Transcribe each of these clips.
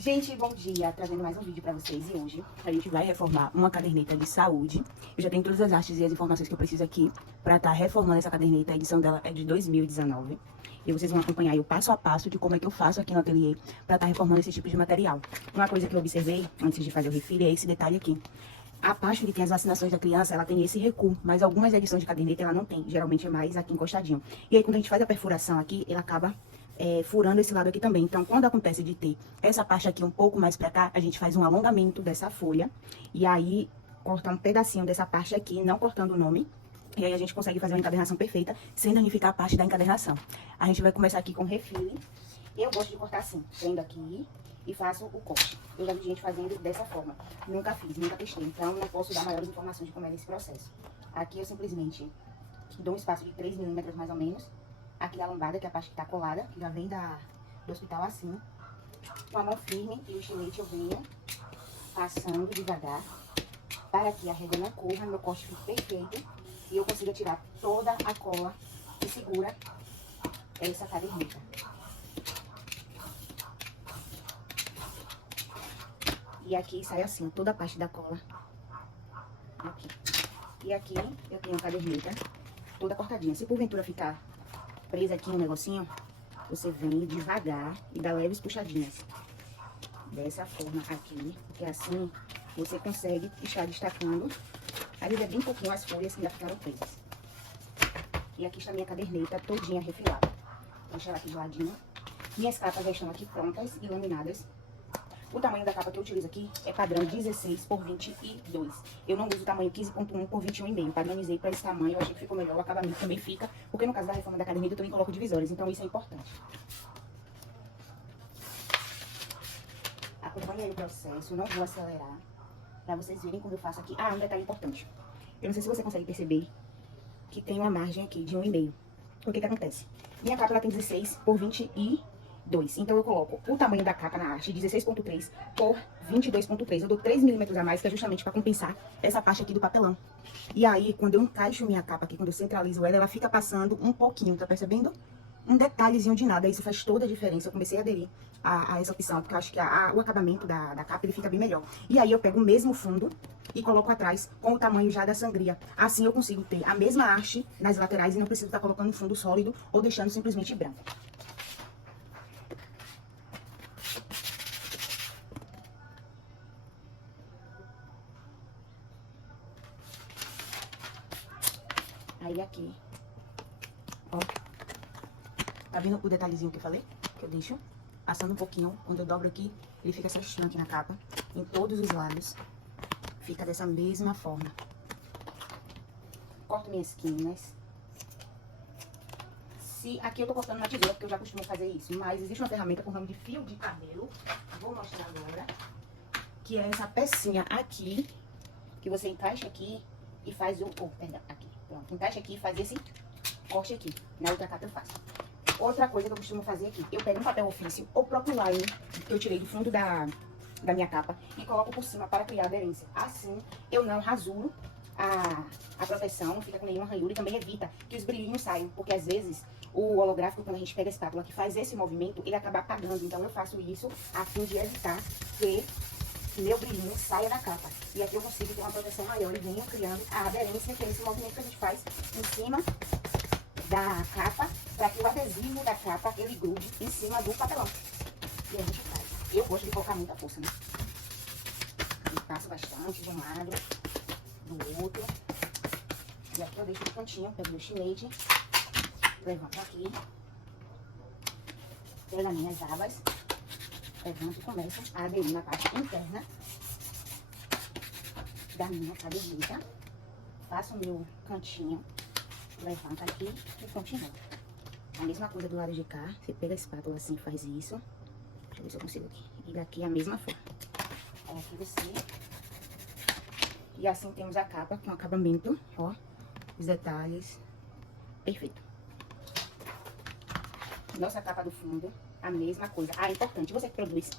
Gente, bom dia, trazendo mais um vídeo pra vocês. E hoje a gente vai reformar uma caderneta de saúde. Eu já tenho todas as artes e as informações que eu preciso aqui pra estar reformando essa caderneta. A edição dela é de 2019. E vocês vão acompanhar aí o passo a passo de como é que eu faço aqui no ateliê pra estar reformando esse tipo de material. Uma coisa que eu observei antes de fazer o refil é esse detalhe aqui. A parte que tem as vacinações da criança, ela tem esse recuo, mas algumas edições de caderneta ela não tem. Geralmente é mais aqui encostadinho. E aí quando a gente faz a perfuração aqui, ela acaba furando esse lado aqui também. Então, quando acontece de ter essa parte aqui um pouco mais pra cá, a gente faz um alongamento dessa folha. E aí, corta um pedacinho dessa parte aqui, não cortando o nome. E aí a gente consegue fazer uma encadernação perfeita, sem danificar a parte da encadernação. A gente vai começar aqui com refile. Eu gosto de cortar assim, prendo aqui e faço o corte. Eu já vi gente fazendo dessa forma. Nunca fiz, nunca testei. Então, não posso dar maiores informações de como é esse processo. Aqui eu simplesmente dou um espaço de 3 milímetros mais ou menos. Aqui a lombada, que é a parte que tá colada, que já vem do hospital assim. Com a mão firme e o estilete eu venho passando devagar para que a régua não corra, meu corte fique perfeito e eu consiga tirar toda a cola que segura essa caderneta. E aqui sai assim, toda a parte da cola. Aqui. E aqui eu tenho a caderneta toda cortadinha. Se porventura ficar presa aqui no negocinho, você vem devagar e dá leves puxadinhas. Dessa forma aqui, porque assim você consegue estar destacando. Aí é bem pouquinho as folhas que ainda ficaram presas. E aqui está minha caderneta todinha refilada. Vou deixar ela aqui de ladinho. Minhas capas já estão aqui prontas e laminadas. O tamanho da capa que eu utilizo aqui é padrão 16 por 22. Eu não uso o tamanho 15.1 por 21,5. Padronizei para esse tamanho, eu achei que ficou melhor. O acabamento também fica, porque no caso da reforma da caderneta eu também coloco divisórias, então isso é importante. Acompanhe aí o processo, não vou acelerar, para vocês verem como eu faço aqui. Ah, um detalhe importante. Eu não sei se você consegue perceber que tem uma margem aqui de 1,5. O que que acontece? Minha capa ela tem 16 por 22. Então eu coloco o tamanho da capa na arte 16.3 por 22.3. Eu dou 3 milímetros a mais, que é justamente para compensar essa parte aqui do papelão. E aí, quando eu encaixo minha capa aqui, quando eu centralizo ela fica passando um pouquinho, tá percebendo? Um detalhezinho de nada, isso faz toda a diferença. Eu comecei a aderir a essa opção, porque eu acho que o acabamento da capa, ele fica bem melhor. E aí eu pego o mesmo fundo e coloco atrás com o tamanho já da sangria. Assim eu consigo ter a mesma arte nas laterais e não preciso estar colocando um fundo sólido ou deixando simplesmente branco. Aí aqui, ó, tá vendo o detalhezinho que eu falei? Que eu deixo passando um pouquinho, quando eu dobro aqui, ele fica certinho aqui na capa, em todos os lados, fica dessa mesma forma. Corto minhas esquinas. Aqui eu tô cortando na tesoura, porque eu já costumo fazer isso, mas existe uma ferramenta com ramo de fio de cabelo, vou mostrar agora, que é essa pecinha aqui, que você encaixa aqui e faz perdão, aqui. Pronto, encaixa aqui e faz esse corte aqui. Na outra capa eu faço. Outra coisa que eu costumo fazer aqui, eu pego um papel ofício ou próprio line que eu tirei do fundo da minha capa e coloco por cima para criar aderência. Assim, eu não rasuro a proteção, não fica com nenhuma ranhura e também evita que os brilhinhos saiam, porque às vezes o holográfico, quando a gente pega a espátula que faz esse movimento, ele acaba apagando. Então eu faço isso a fim de evitar que meu brilhinho saia da capa. E aqui eu consigo ter uma proteção maior e venho criando a aderência, que é esse movimento que a gente faz em cima da capa, para que o adesivo da capa, ele grude em cima do papelão. E a gente faz. Eu gosto de colocar muita força, né? E passo bastante de um lado, do outro. E aqui eu deixo de cantinho, pego meu chinete, levanto aqui, pego as minhas abas, levanto e começo a aderir na parte interna da minha caderneta. Faço o meu cantinho, levanto aqui e continuo. A mesma coisa do lado de cá, você pega a espátula assim, faz isso. Deixa eu ver se eu consigo aqui. E daqui a mesma forma. Aí aqui você... E assim temos a capa com acabamento, ó. Os detalhes. Perfeito. Nossa capa do fundo, a mesma coisa. Ah, é importante, você que produz,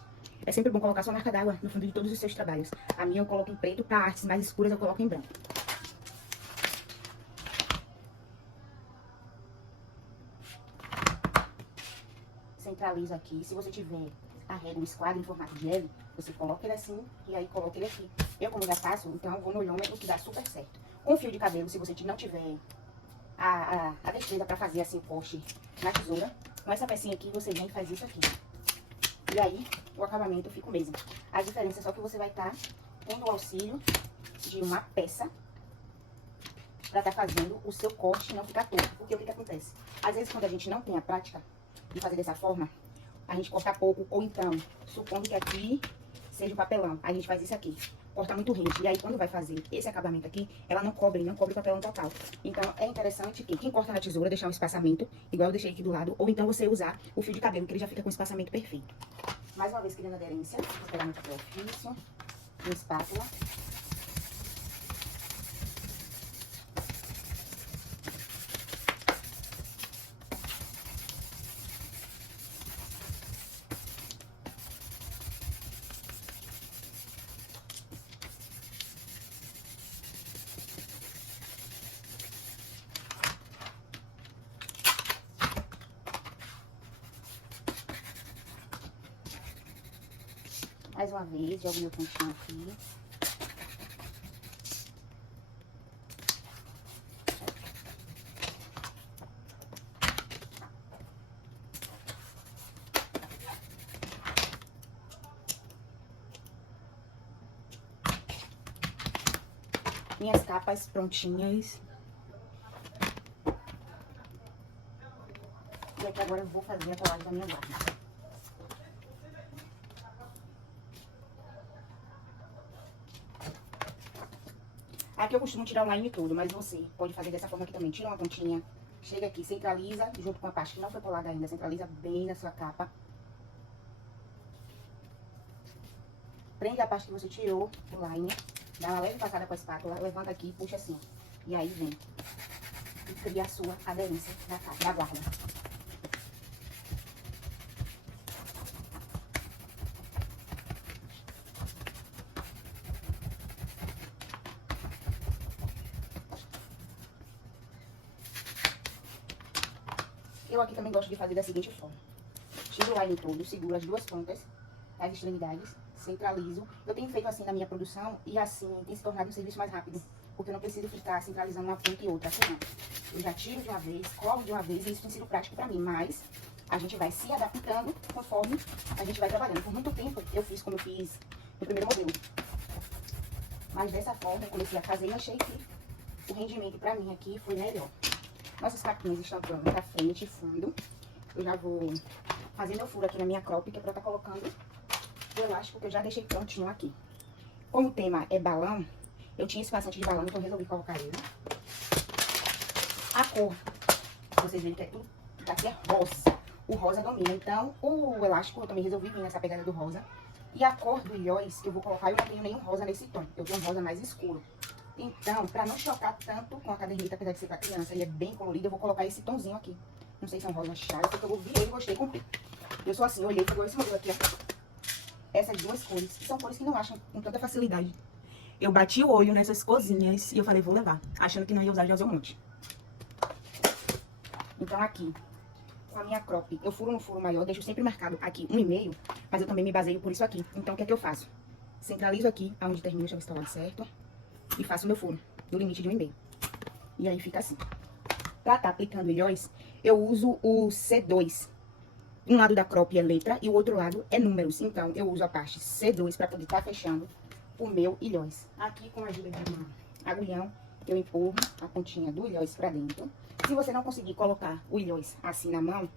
é sempre bom colocar sua marca d'água no fundo de todos os seus trabalhos. A minha eu coloco em preto, para artes mais escuras eu coloco em branco. Centralizo aqui. Se você tiver a régua, o esquadro em formato de L, você coloca ele assim e aí coloca ele aqui. Eu, como já faço, então vou no olhômetro que dá super certo. Com fio de cabelo, se você não tiver a destreza pra fazer assim, poste na tesoura, com essa pecinha aqui, você vem e faz isso aqui. E aí, o acabamento fica o mesmo. A diferença é só que você vai estar tendo o auxílio de uma peça pra estar fazendo o seu corte não ficar torto. Porque o que acontece? Às vezes, quando a gente não tem a prática de fazer dessa forma, a gente corta pouco, ou então, supondo que aqui seja o papelão, a gente faz isso aqui, corta muito rente, e aí quando vai fazer esse acabamento aqui, ela não cobre o papelão total. Então, é interessante que quem corta na tesoura, deixar um espaçamento, igual eu deixei aqui do lado, ou então você usar o fio de cabelo, que ele já fica com o espaçamento perfeito. Mais uma vez, criando aderência, vou pegar meu papel ofício, uma espátula. Mais uma vez, jogo meu pontinho aqui. Minhas capas prontinhas. E aqui agora eu vou fazer a colagem da minha guarda. Aqui eu costumo tirar o line todo, mas você pode fazer dessa forma aqui também. Tira uma pontinha, chega aqui, centraliza, junto com a parte que não foi colada ainda, centraliza bem na sua capa. Prende a parte que você tirou do line, dá uma leve passada com a espátula, levanta aqui e puxa assim. E aí vem e cria a sua aderência da capa, da guarda. Eu aqui também gosto de fazer da seguinte forma. Tiro o line todo, seguro as duas pontas, as extremidades, centralizo. Eu tenho feito assim na minha produção e assim tem se tornado um serviço mais rápido. Porque eu não preciso ficar centralizando uma ponta e outra, assim não. Eu já tiro de uma vez, colo de uma vez e isso tem sido prático pra mim. Mas a gente vai se adaptando conforme a gente vai trabalhando. Por muito tempo eu fiz como eu fiz no primeiro modelo. Mas dessa forma eu comecei a fazer e achei que o rendimento pra mim aqui foi melhor. Nossas capinhas estão prontas, pra frente e fundo. Eu já vou fazer meu furo aqui na minha crop, que é pra estar colocando o elástico que eu já deixei prontinho aqui. Como o tema é balão, eu tinha esse passante de balão, então eu resolvi colocar ele. A cor, vocês veem que é tudo, daqui é rosa. O rosa domina, então o elástico eu também resolvi vir nessa pegada do rosa. E a cor do ilhóis que eu vou colocar, eu não tenho nenhum rosa nesse tom, eu tenho um rosa mais escuro. Então, pra não chocar tanto com a caderneta, apesar de ser pra criança, ele é bem colorido, eu vou colocar esse tomzinho aqui. Não sei se é um rosa chave, porque eu vi ele e gostei, comprei. Eu sou assim, olhei, pegou esse modelo aqui, ó. Essas duas cores, são cores que não acham com tanta facilidade. Eu bati o olho nessas cozinhas e eu falei, vou levar. Achando que não ia usar, já usei um monte. Então aqui, com a minha crop, eu furo no furo maior, deixo sempre marcado aqui 1,5, mas eu também me baseio por isso aqui. Então o que é que eu faço? Centralizo aqui, aonde termina, deixa eu ver se tá lá certo. E faço o meu furo, do limite de 1,5. E aí fica assim. Pra tá aplicando ilhóis, eu uso o C2. Um lado da crop é letra e o outro lado é números. Então, eu uso a parte C2 pra poder estar fechando o meu ilhóis. Aqui, com a ajuda de um agulhão, eu empurro a pontinha do ilhóis pra dentro. Se você não conseguir colocar o ilhóis assim na mão,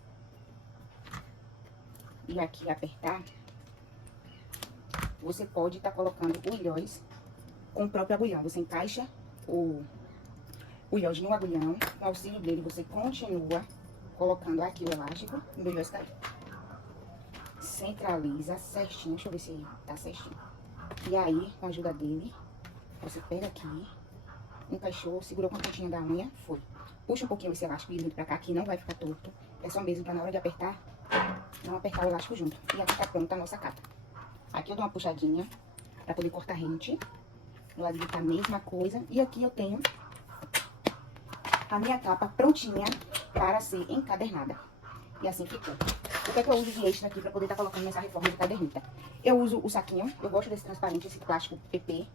e aqui apertar, você pode estar colocando o ilhóis com o próprio agulhão. Você encaixa o ilhóis no agulhão, com o auxílio dele você continua colocando aqui o elástico, o meu ilhóis tá aí. Centraliza certinho, deixa eu ver se tá certinho. E aí, com a ajuda dele, você pega aqui, encaixou, segurou com a pontinha da unha, foi. Puxa um pouquinho esse elástico e muito pra cá, que não vai ficar torto. É só mesmo pra na hora de apertar, não apertar o elástico junto. E aqui tá pronta a nossa capa. Aqui eu dou uma puxadinha pra poder cortar rente. Do lado de cá a mesma coisa. E aqui eu tenho a minha capa prontinha para ser encadernada. E assim ficou. O que é que eu uso de extra aqui pra poder estar colocando nessa reforma de caderneta? Eu uso o saquinho, eu gosto desse transparente, esse plástico PP,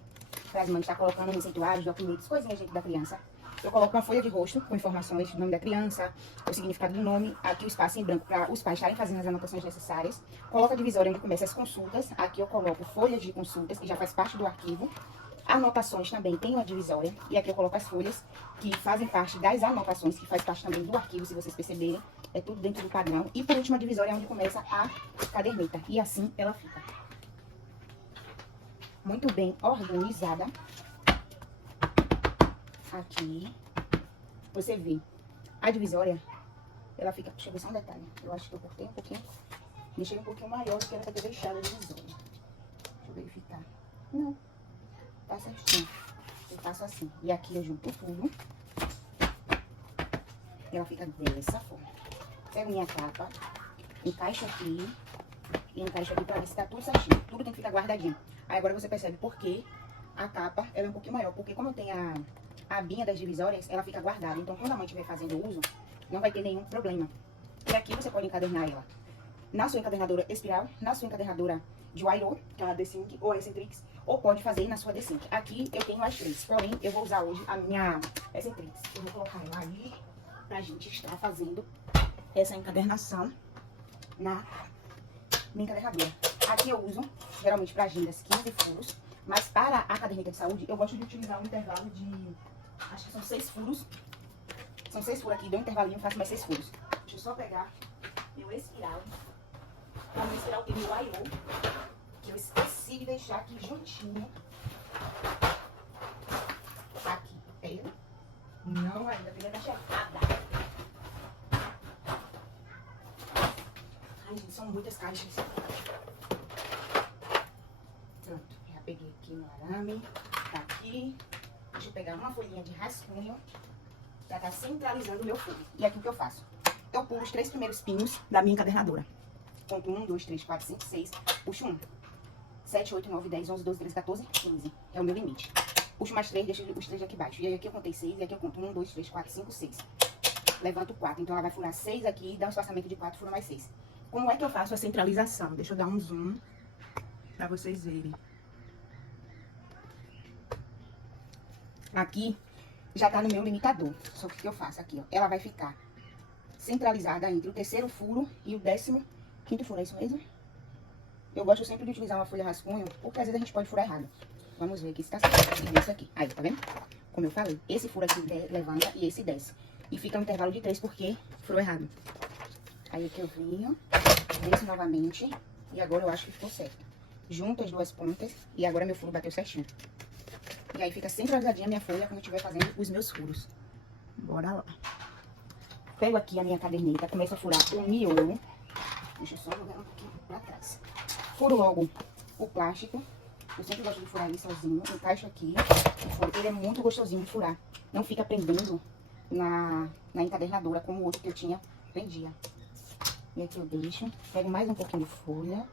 para as mães estar colocando receituários, documentos, coisinhas, gente, da criança. Eu coloco uma folha de rosto com informações do nome da criança, o significado do nome, aqui o espaço em branco para os pais estarem fazendo as anotações necessárias. Coloco a divisória onde começa as consultas, aqui eu coloco folhas de consultas, que já faz parte do arquivo. Anotações também tem uma divisória, e aqui eu coloco as folhas que fazem parte das anotações, que faz parte também do arquivo, se vocês perceberem. É tudo dentro do padrão. E por último a divisória é onde começa a caderneta, e assim ela fica muito bem organizada. Aqui, você vê, a divisória, ela fica, deixa eu ver só um detalhe, eu acho que eu cortei um pouquinho, deixei um pouquinho maior do que era pra ter deixado a divisória. Deixa eu verificar. Não, tá certinho. Eu faço assim, e aqui eu junto tudo, e ela fica dessa forma. Pego minha capa, encaixo aqui, e encaixo aqui pra ver se tá tudo certinho. Tudo tem que ficar guardadinho. Aí agora você percebe por que a capa, ela é um pouquinho maior, porque como tem a abinha das divisórias, ela fica guardada. Então, quando a mãe estiver fazendo uso, não vai ter nenhum problema. E aqui você pode encadernar ela na sua encadernadora espiral, na sua encadernadora de Wire, que é a D5 ou a Eccentrix, ou pode fazer na sua D5. Aqui eu tenho as três, porém eu vou usar hoje a minha Eccentrix. Eu vou colocar ela aí pra gente estar fazendo essa encadernação na minha encadernadora. Aqui eu uso, geralmente para agendas, 15 furos, mas para a caderneta de saúde, eu gosto de utilizar um intervalo de, acho que são 6 furos. São 6 furos aqui, dou um intervalinho, faço mais 6 furos. Deixa eu só pegar meu espiral. O meu espiral tem meu I.O., que eu esqueci de deixar aqui juntinho. Aqui, é ele? Não ainda, peguei da chefada. Ai, gente, são muitas caixas. Pronto, já peguei aqui no arame, tá aqui. Deixa eu pegar uma folhinha de rascunho pra estar centralizando o meu furo. E aqui o que eu faço? Eu pulo os 3 primeiros pinos da minha encadernadora. Conto 1, 2, 3, 4, 5, 6. Puxo 1. 7, 8, 9, 10, 11, 12, 13, 14, 15. É o meu limite. Puxo mais 3, deixo os 3 aqui embaixo. E aí aqui eu contei 6, e aqui eu conto 1, 2, 3, 4, 5, 6. Levanto 4. Então ela vai furar 6 aqui, dá um espaçamento de 4, fura mais 6. Como é que eu faço a centralização? Deixa eu dar um zoom pra vocês verem. Aqui já tá no meu limitador. Só que o que eu faço aqui, ó? Ela vai ficar centralizada entre o terceiro furo e o 15º furo, é isso mesmo? Eu gosto sempre de utilizar uma folha rascunho, porque às vezes a gente pode furar errado. Vamos ver aqui se tá certo. E isso aqui. Aí, tá vendo? Como eu falei, esse furo aqui levanta e esse desce. E fica um intervalo de 3 porque furou errado. Aí aqui eu venho, desço novamente. E agora eu acho que ficou certo. Junto as duas pontas e agora meu furo bateu certinho. E aí fica centralizadinha a minha folha quando eu estiver fazendo os meus furos. Bora lá. Pego aqui a minha caderneta, começo a furar o miolo. Deixa eu só jogar um pouquinho pra trás. Furo logo o plástico. Eu sempre gosto de furar ele sozinho. Encaixo aqui. Ele é muito gostosinho de furar. Não fica prendendo na encadernadora como o outro que eu tinha prendia. E aqui eu deixo. Pego mais um pouquinho de folha.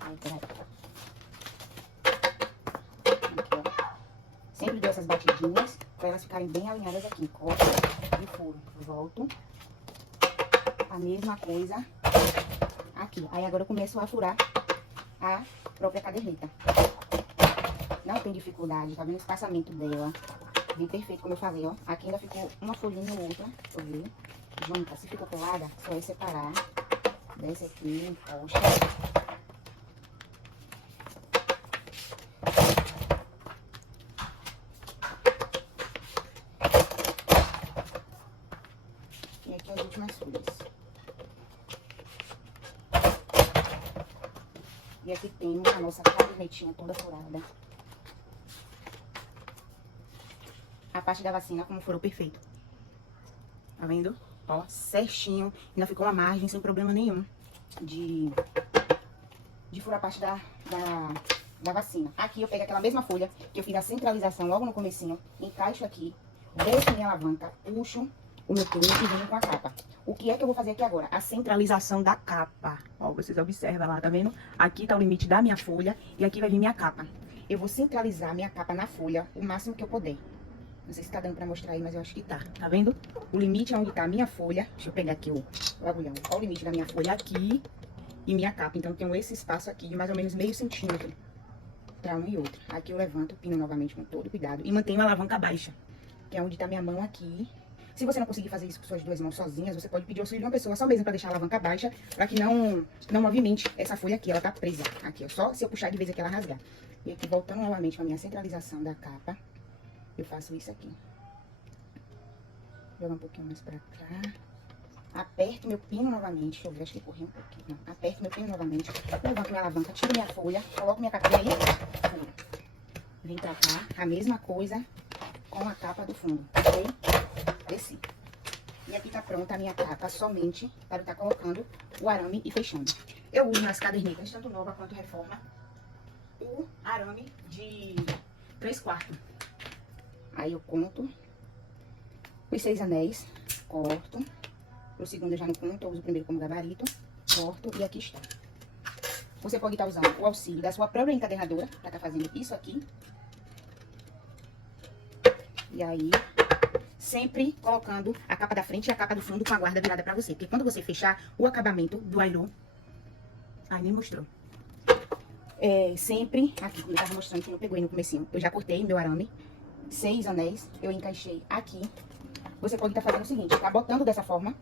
Aí, peraí. Sempre dou essas batidinhas para elas ficarem bem alinhadas aqui. Corto e furo. Volto. A mesma coisa aqui. Aí agora eu começo a furar a própria caderneta. Não tem dificuldade, tá vendo o espaçamento dela? Bem perfeito, como eu falei, ó. Aqui ainda ficou uma folhinha ou outra. Deixa eu ver. Junta, se ficou colada, só é separar. Desce aqui, encosta. E aqui as últimas folhas. E aqui temos a nossa cadernetinha toda furada. A parte da vacina, como furou perfeito. Tá vendo? Ó, certinho. Ainda ficou uma margem sem problema nenhum de furar a parte da vacina. Aqui eu pego aquela mesma folha que eu fiz a centralização logo no comecinho. Encaixo aqui, desço minha alavanca, puxo o meu pino e venho com a capa. O que é que eu vou fazer aqui agora? A centralização da capa. Ó, vocês observam lá, tá vendo? Aqui tá o limite da minha folha e aqui vai vir minha capa. Eu vou centralizar minha capa na folha o máximo que eu puder. Não sei se tá dando pra mostrar aí, mas eu acho que tá. Tá vendo? O limite é onde tá a minha folha. Deixa eu pegar aqui o agulhão. Olha o limite da minha folha aqui e minha capa. Então, eu tenho esse espaço aqui de mais ou menos meio centímetro pra um e outro. Aqui eu levanto o pino novamente com todo cuidado e mantenho a alavanca baixa, que é onde tá minha mão aqui. Se você não conseguir fazer isso com suas duas mãos sozinhas, você pode pedir o auxílio de uma pessoa só mesmo pra deixar a alavanca baixa, pra que não movimente essa folha aqui. Ela tá presa aqui, ó. Só se eu puxar de vez aqui ela rasgar. E aqui, voltando novamente pra minha centralização da capa, eu faço isso aqui. Joga um pouquinho mais pra cá. Aperto meu pino novamente. Deixa eu ver, acho que corri um pouquinho. Não. Aperto meu pino novamente. Levanto minha alavanca, tiro minha folha, coloco minha capinha aí. Vem pra cá. A mesma coisa com a capa do fundo, ok? Desci. E aqui tá pronta a minha capa somente para estar colocando o arame e fechando. Eu uso nas cadernetas, tanto nova quanto reforma, o arame de 3/4. Aí eu conto os 6 anéis, corto. O segundo eu já não conto, eu uso o primeiro como gabarito, corto e aqui está. Você pode estar usando o auxílio da sua própria encadernadora para estar fazendo isso aqui. E aí, sempre colocando a capa da frente e a capa do fundo com a guarda virada pra você. Porque quando você fechar o acabamento do airô... Ai, nem mostrou. Sempre... Aqui, como eu tava mostrando que não pegou aí no comecinho. Eu já cortei meu arame. 6 anéis. Eu encaixei aqui. Você pode estar fazendo o seguinte. Tá botando dessa forma.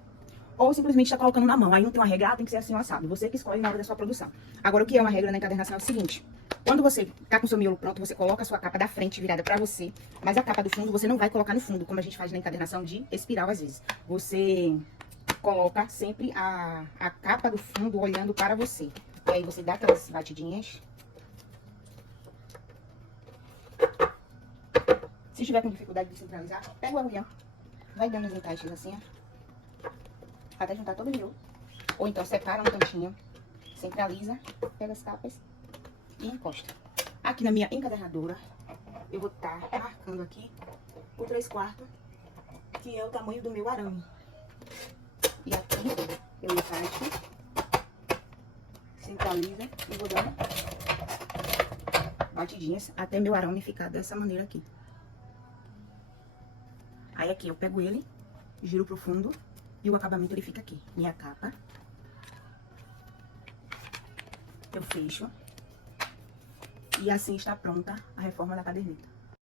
Ou simplesmente tá colocando na mão. Aí não tem uma regra, tem que ser assim, assado. Você que escolhe na hora da sua produção. Agora, o que é uma regra na encadernação é o seguinte. Quando você tá com o seu miolo pronto, você coloca a sua capa da frente virada pra você. Mas a capa do fundo, você não vai colocar no fundo, como a gente faz na encadernação de espiral, às vezes. Você coloca sempre a capa do fundo olhando para você. E aí, você dá aquelas batidinhas. Se estiver com dificuldade de centralizar, pega o agulhão. Vai dando os encaixes assim, ó. Até juntar todo o miolo. Ou então, separa um cantinho. Centraliza, pega as capas e encosta. Aqui na minha encadernadora, eu vou estar marcando aqui o 3/4, que é o tamanho do meu arame. E aqui eu encaixo, centraliza e vou dando batidinhas até meu arame ficar dessa maneira aqui. Aí aqui eu pego ele, giro pro fundo e o acabamento ele fica aqui. Minha capa. Eu fecho. E assim está pronta a reforma da caderneta.